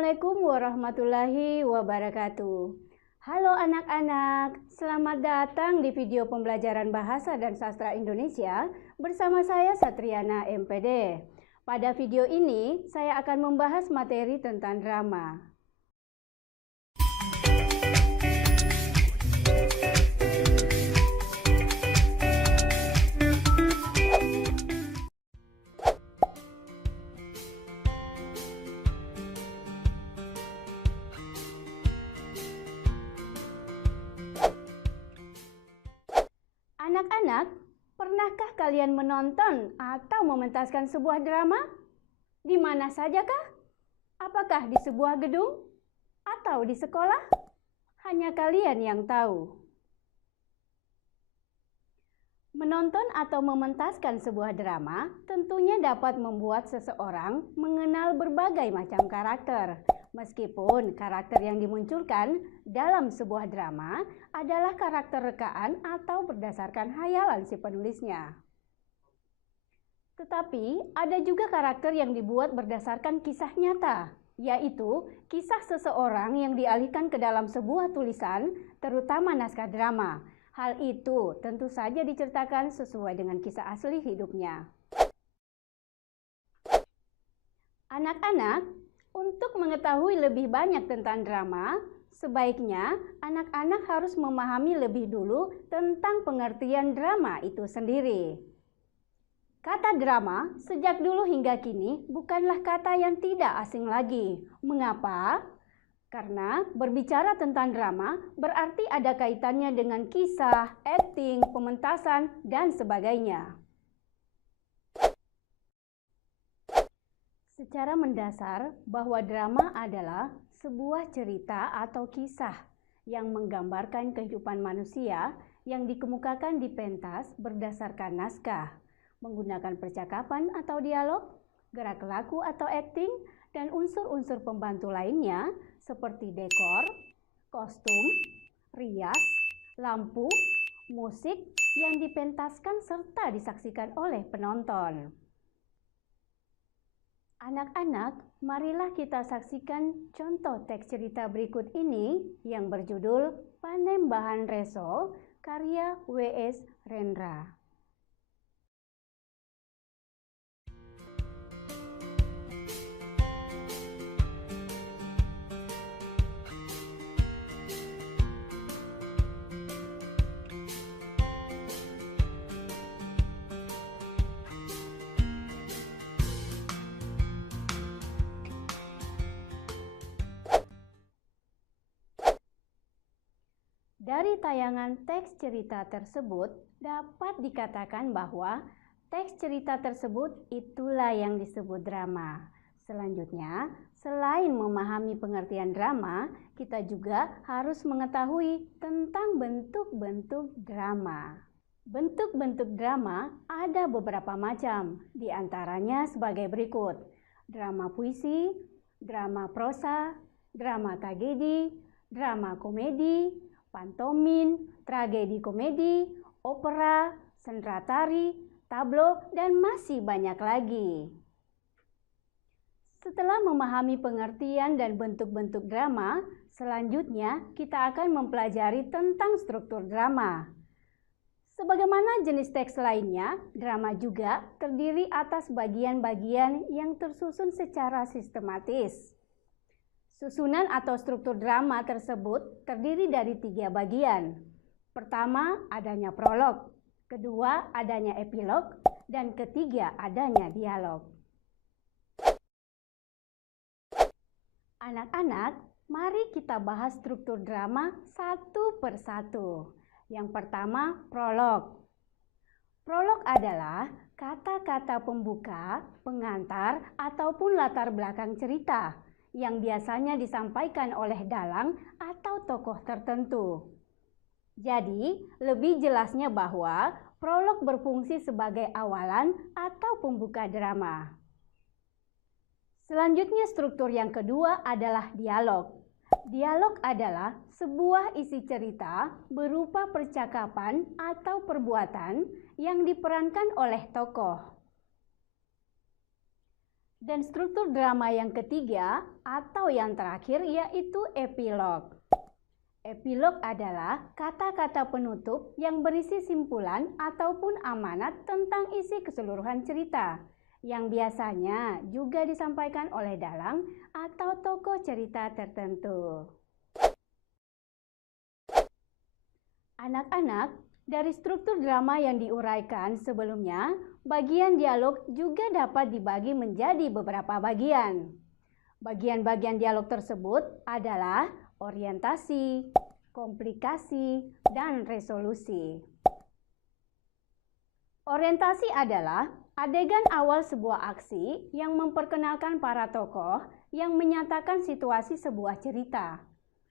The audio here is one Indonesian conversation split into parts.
Assalamualaikum warahmatullahi wabarakatuh. Halo anak-anak, selamat datang di video pembelajaran Bahasa dan Sastra Indonesia bersama saya Satriana MPD. Pada video ini, saya akan membahas materi tentang drama. Anak-anak, pernahkah kalian menonton atau mementaskan sebuah drama? Di mana sajakah? Apakah di sebuah gedung? Atau di sekolah? Hanya kalian yang tahu. Menonton atau mementaskan sebuah drama tentunya dapat membuat seseorang mengenal berbagai macam karakter. Meskipun karakter yang dimunculkan dalam sebuah drama adalah karakter rekaan atau berdasarkan hayalan si penulisnya. Tetapi ada juga karakter yang dibuat berdasarkan kisah nyata, yaitu kisah seseorang yang dialihkan ke dalam sebuah tulisan, terutama naskah drama. Hal itu tentu saja diceritakan sesuai dengan kisah asli hidupnya. Anak-anak, untuk mengetahui lebih banyak tentang drama, sebaiknya anak-anak harus memahami lebih dulu tentang pengertian drama itu sendiri. Kata drama sejak dulu hingga kini bukanlah kata yang tidak asing lagi. Mengapa? Karena berbicara tentang drama berarti ada kaitannya dengan kisah, akting, pementasan, dan sebagainya. Secara mendasar, bahwa drama adalah sebuah cerita atau kisah yang menggambarkan kehidupan manusia yang dikemukakan di pentas berdasarkan naskah, menggunakan percakapan atau dialog, gerak laku atau akting, dan unsur-unsur pembantu lainnya seperti dekor, kostum, rias, lampu, musik yang dipentaskan serta disaksikan oleh penonton. Anak-anak, marilah kita saksikan contoh teks cerita berikut ini yang berjudul Panembahan Reso, karya W.S. Rendra. Dari tayangan teks cerita tersebut, dapat dikatakan bahwa teks cerita tersebut itulah yang disebut drama. Selanjutnya, selain memahami pengertian drama, kita juga harus mengetahui tentang bentuk-bentuk drama. Bentuk-bentuk drama ada beberapa macam, di antaranya sebagai berikut: drama puisi, drama prosa, drama tragedi, drama komedi, pantomin, tragedi komedi, opera, sendera tari, tablo, dan masih banyak lagi. Setelah memahami pengertian dan bentuk-bentuk drama, selanjutnya kita akan mempelajari tentang struktur drama. Sebagaimana jenis teks lainnya, drama juga terdiri atas bagian-bagian yang tersusun secara sistematis. Susunan atau struktur drama tersebut terdiri dari 3 bagian. Pertama, adanya prolog. Kedua, adanya epilog. Dan ketiga, adanya dialog. Anak-anak, mari kita bahas struktur drama satu persatu. Yang pertama, prolog. Prolog adalah kata-kata pembuka, pengantar, ataupun latar belakang cerita yang biasanya disampaikan oleh dalang atau tokoh tertentu. Jadi, lebih jelasnya bahwa prolog berfungsi sebagai awalan atau pembuka drama. Selanjutnya, struktur yang kedua adalah dialog. Dialog adalah sebuah isi cerita berupa percakapan atau perbuatan yang diperankan oleh tokoh. Dan struktur drama yang ketiga atau yang terakhir yaitu epilog. Epilog adalah kata-kata penutup yang berisi simpulan ataupun amanat tentang isi keseluruhan cerita, yang biasanya juga disampaikan oleh dalang atau tokoh cerita tertentu. Anak-anak, dari struktur drama yang diuraikan sebelumnya, bagian dialog juga dapat dibagi menjadi beberapa bagian. Bagian-bagian dialog tersebut adalah orientasi, komplikasi, dan resolusi. Orientasi adalah adegan awal sebuah aksi yang memperkenalkan para tokoh yang menyatakan situasi sebuah cerita.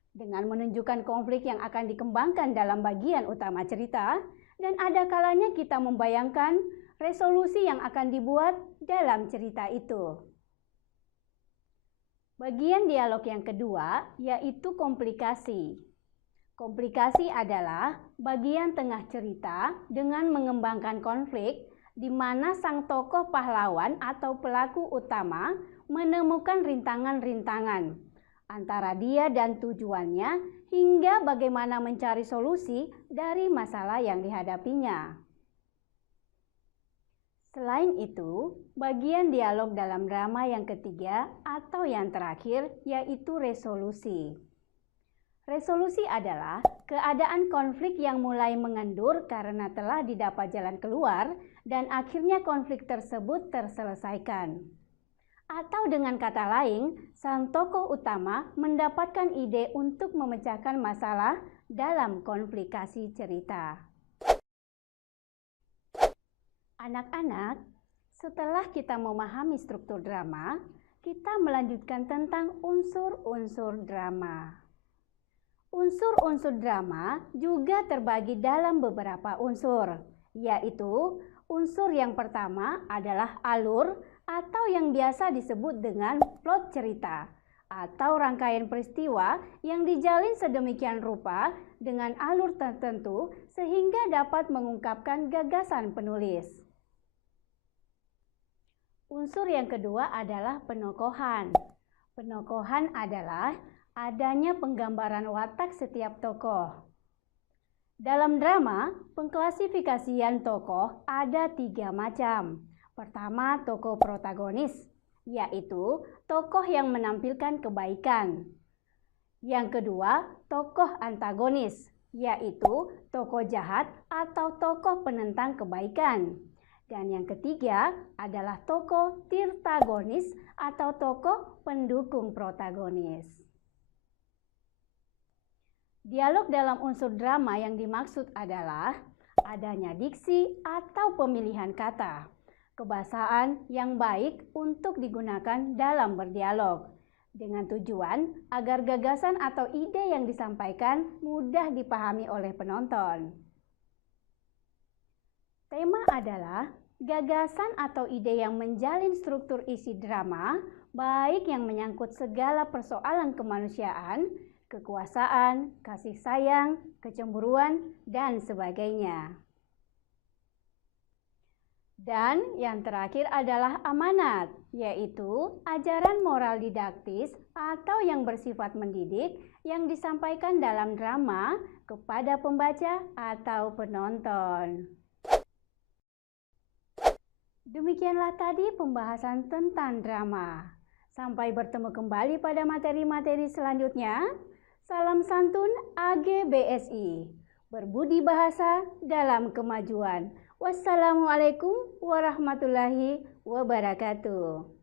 Dengan menunjukkan konflik yang akan dikembangkan dalam bagian utama cerita, dan ada kalanya kita membayangkan resolusi yang akan dibuat dalam cerita itu. Bagian dialog yang kedua yaitu komplikasi. Komplikasi adalah bagian tengah cerita dengan mengembangkan konflik di mana sang tokoh pahlawan atau pelaku utama menemukan rintangan-rintangan antara dia dan tujuannya hingga bagaimana mencari solusi dari masalah yang dihadapinya. Selain itu, bagian dialog dalam drama yang ketiga atau yang terakhir yaitu resolusi. Resolusi adalah keadaan konflik yang mulai mengendur karena telah didapat jalan keluar dan akhirnya konflik tersebut terselesaikan. Atau dengan kata lain, sang tokoh utama mendapatkan ide untuk memecahkan masalah dalam komplikasi cerita. Anak-anak, setelah kita memahami struktur drama, kita melanjutkan tentang unsur-unsur drama. Unsur-unsur drama juga terbagi dalam beberapa unsur, yaitu unsur yang pertama adalah alur atau yang biasa disebut dengan plot cerita atau rangkaian peristiwa yang dijalin sedemikian rupa dengan alur tertentu sehingga dapat mengungkapkan gagasan penulis. Unsur yang kedua adalah penokohan. Penokohan adalah adanya penggambaran watak setiap tokoh. Dalam drama, pengklasifikasian tokoh ada 3 macam. Pertama, tokoh protagonis, yaitu tokoh yang menampilkan kebaikan. Yang kedua, tokoh antagonis, yaitu tokoh jahat atau tokoh penentang kebaikan. Dan yang ketiga adalah tokoh tirtagonis atau tokoh pendukung protagonis. Dialog dalam unsur drama yang dimaksud adalah adanya diksi atau pemilihan kata, kebahasaan yang baik untuk digunakan dalam berdialog, dengan tujuan agar gagasan atau ide yang disampaikan mudah dipahami oleh penonton. Tema adalah gagasan atau ide yang menjalin struktur isi drama, baik yang menyangkut segala persoalan kemanusiaan, kekuasaan, kasih sayang, kecemburuan, dan sebagainya. Dan yang terakhir adalah amanat, yaitu ajaran moral didaktis atau yang bersifat mendidik yang disampaikan dalam drama kepada pembaca atau penonton. Demikianlah tadi pembahasan tentang drama. Sampai bertemu kembali pada materi-materi selanjutnya. Salam santun AGBSI. Berbudi bahasa dalam kemajuan. Wassalamualaikum warahmatullahi wabarakatuh.